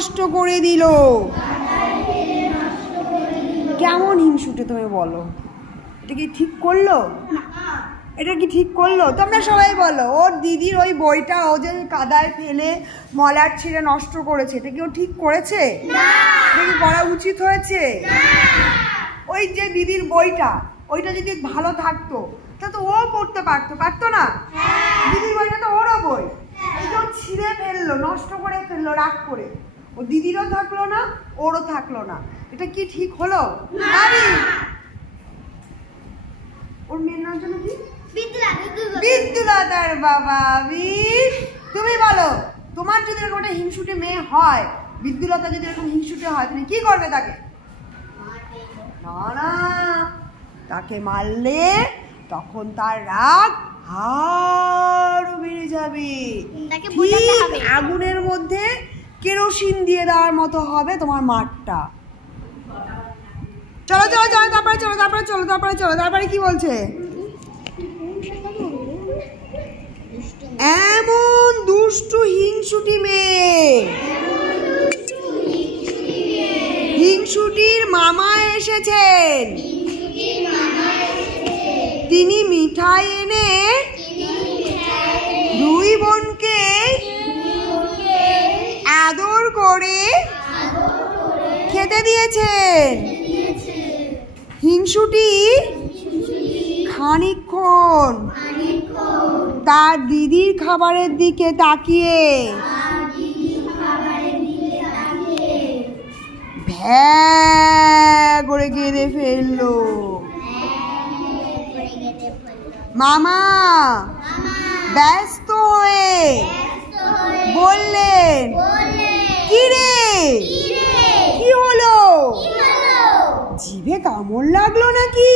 নষ্ট করে দিল। কেমন হিংসুটে তুমি বলো? এটা কি ঠিক করলো? এটা কি ঠিক করলো? তোমরা সবাই বলো। ওর দিদির ওই বইটা ও যে কাদায় ফেলে মলাট ছিঁড়ে নষ্ট করেছে, এটা কি ও ঠিক করেছে? এটা কি করা উচিত হয়েছে? ওই যে দিদির বইটা, ওইটা যদি ভালো থাকতো তাহলে তো ও পড়তে পারতো, পারতো না? দিদির বইটা তো ওরও বই, এই যে ও ছিঁড়ে ফেললো, নষ্ট করে ফেললো রাগ করে, ও দিদিরও থাকলো না, ওরও থাকলো না। এটা কি ঠিক হলো? ওর মেয়ের নাম জানো কি? বিদ্যুলতার বাবা। তুমি বলো, তোমার যদি এরকম একটা হিংসুটে মেয়ে হয়, বিদ্যুলতা যদি এরকম হিংসুটে হয়, তুমি কি করবে তাকে? না, তাকে মারলে তখন তার রাগ আরো বেড়ে যাবে। ঠিক আগুনের মধ্যে কেরোসিন দিয়ে দেওয়ার মতো হবে তোমার মারটা। চলো চলো চলো, তারপরে কি বলছে? এমন দুষ্টু হিংসুটি মেয়ে, হিংসুটির মামা এসেছেন, তিনি মিঠাই এনে দুই বোনকে আদর করে খেতে দিয়েছেন। হিংসুটি খানিকক্ষণ তার দিদির খাবারের দিকে তাকিয়ে ভ্যাঁ করে কেঁদে ফেললো। মামা ব্যস্ত হয়ে বললেন, কি রে, কি হলো? জিভে কামড় লাগলো নাকি?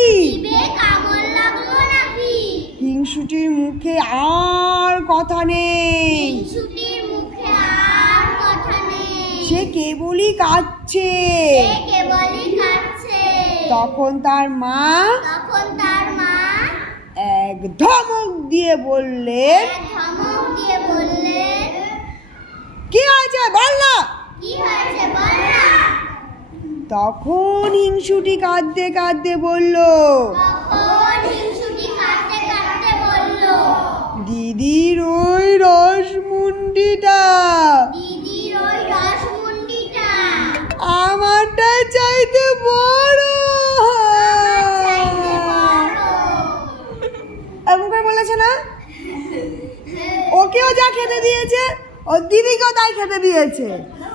হিংসুটির মুখে আর কথা নেই, সে কেবলই কাঁদছে। তখন তার মা এক ধমক দিয়ে বললেন, কি হয়েছে বল না। তখন হিংসুটি কাঁদতে কাঁদতে বলল, দিদির ওই রসমুন্ডিটা আমারটা চাইতে বড়। এমন করে বলেছে না? ওকেও যা খেতে দিয়েছে, ওর দিদিকেও তাই খেতে দিয়েছে,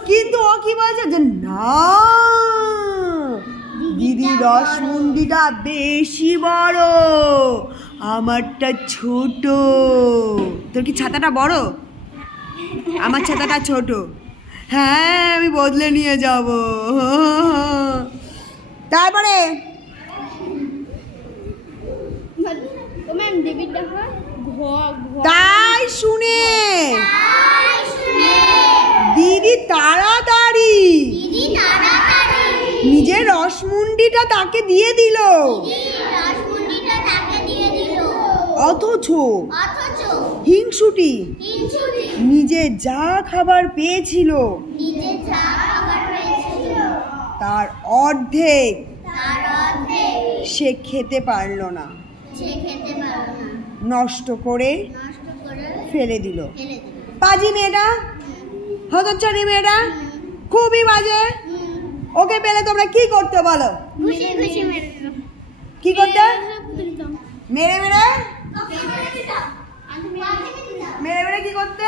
কিন্তু ও কি বলছে যে না, দিদির রসমুন্ডিটা বেশি বড়, আমারটা ছোট। তোর কি ছাতাটা বড়? আমার ছাতাটা ছোট। হ্যাঁ, আমি বদলে নিয়ে যাব। তারপরে তাই শুনে দিদি তাড়াতাড়ি নিজের রসমুন্ডিটা তাকে দিয়ে দিল। অথচ হিংসুটি নিজে যা খাবার পেয়েছিল তার অর্ধেক সে খেতে পারল না, নষ্ট করে ফেলে দিল। পাজি মেয়েটা, হতচ্ছাড়ি মেয়েটা, খুবই বাজে। ওকে পেলে তোমরা কি করতে বলো? কি করতে? মেরে মেরে মেরে মেরে কি করতে?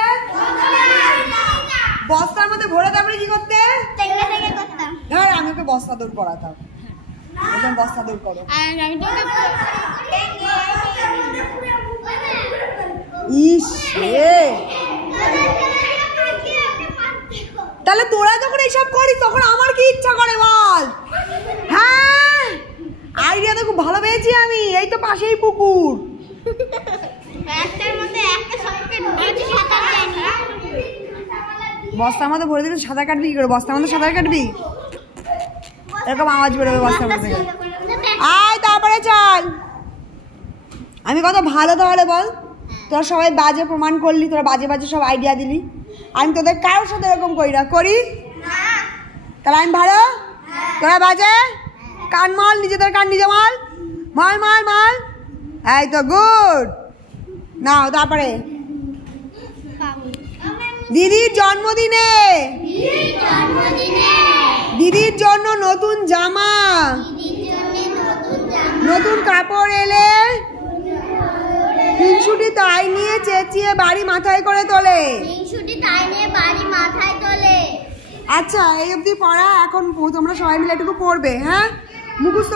বস্তার মধ্যে ভরে তারপরে কি করতে? ধর আমি ওকে বস্তা দৌড় করাতাম, বস্তা দৌড় করো। তাহলে তোরা যখন এইসব করিস তখন আমার কি ইচ্ছা করে বল? হ্যাঁ, আইডিয়াটা খুব ভালো পেয়েছি আমি। এই তো পাশেই পুকুর, বস্তার মধ্যে ভরে দিলে সাঁতার কাটবি কি করে? বস্তার মধ্যে সাঁতার কাটবি, এরকম আওয়াজ বেরোবে বস্তার মধ্যে। আয় তারপরে চল। আমি কত ভালো তাহলে বল? তোরা সবাই বাজে প্রমাণ করলি, তোরা বাজে বাজে সব আইডিয়া দিলি। আমি তোদের কারোর সাথে এরকম করি না, করি? তাহলে আমি ভালো, তোরা বাজে। কান মল, নিজেদের কান নিজে মল, মল মল মল। এই তো গুড। নাও তারপরে দিদির জন্মদিনে দিদির জন্য নতুন জামা, নতুন কাপড় এলে হিংসুটি তাই নিয়ে চেঁচিয়ে বাড়ি মাথায় করে তোলে। আচ্ছা এই অবধি পড়া, এখন তোমরা সবাই মিলে একটু পড়বে, হ্যাঁ মুখস্থ।